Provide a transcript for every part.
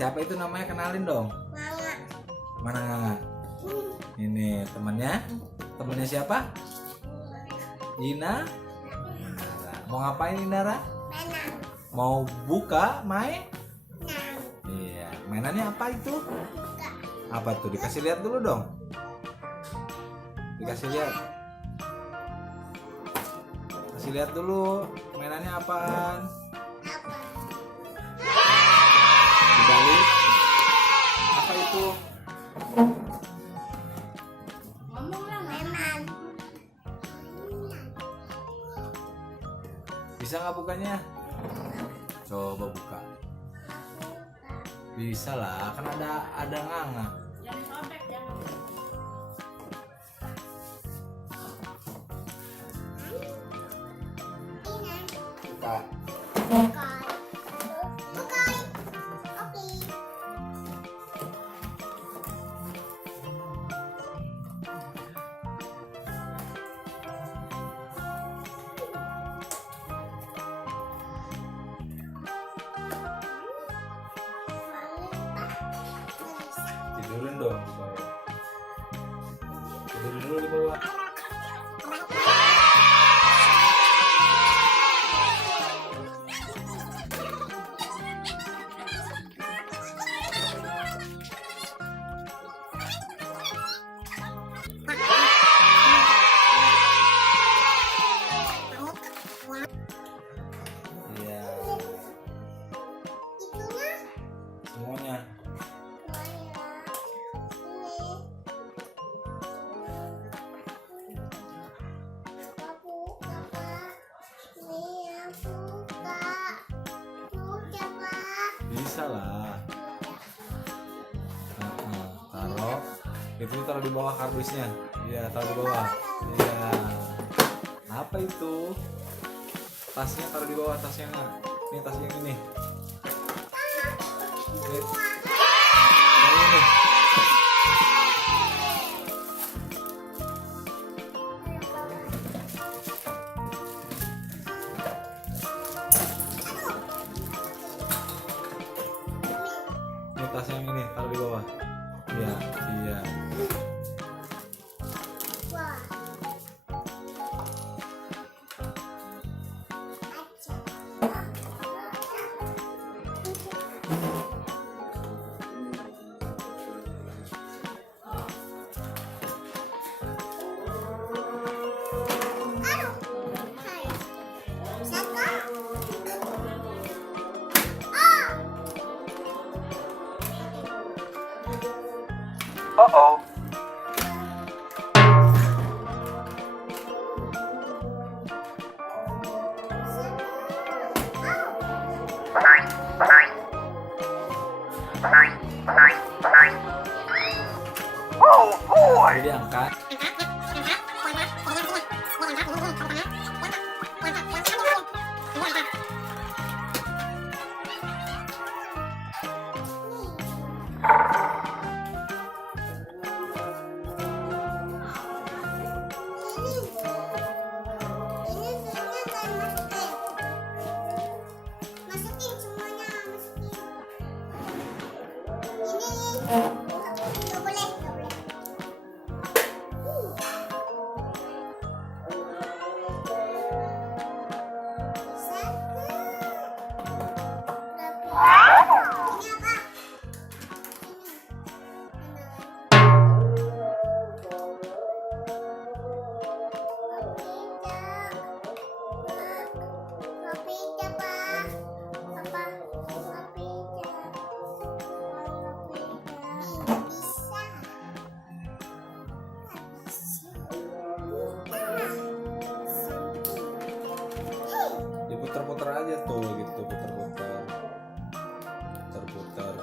Siapa itu namanya? Kenalin dong. Mama. Mana Nganga? Ini temennya. Temennya siapa? Ina. Mau ngapain Indara? Menang. Mau buka main? Menang. Iya. Mainannya apa itu? Buka. Apa tuh? Dikasih lihat dulu dong. Dikasih lihat. Kasih lihat dulu. Mainannya apaan? Apa? Dibalik. Apa itu? Ngomonglah mainan. Bisa nggak bukanya? Coba buka. Bisa lah, kan ada Nganga. Jangan sobek, jangan. Buka. Buka. Buka. Oke. Tidurin dong di bawah. Tidurin dulu di bawah. Iya, Itunya semuanya. Bisa lah. Taruh. Itu taruh di bawah kardusnya. Iya, taruh di bawah. Iya. Apa itu? Tasnya taruh di bawah tasnya nggak? Ini tasnya yang ini. Yang ini. Ini tasnya yang ini taruh di bawah. Iya, iya. Oh. Jadi diangkat. Masukin semuanya, masukin. Ini nggak boleh, nggak boleh. Ini apa? Diputer-puter aja tuh gitu, puter-puter. Puter-puter.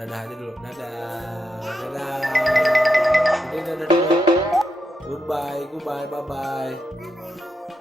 Dadah aja dulu. Dadah. Dadah. Udah dadah dulu. Goodbye. Bye bye. Bye-bye.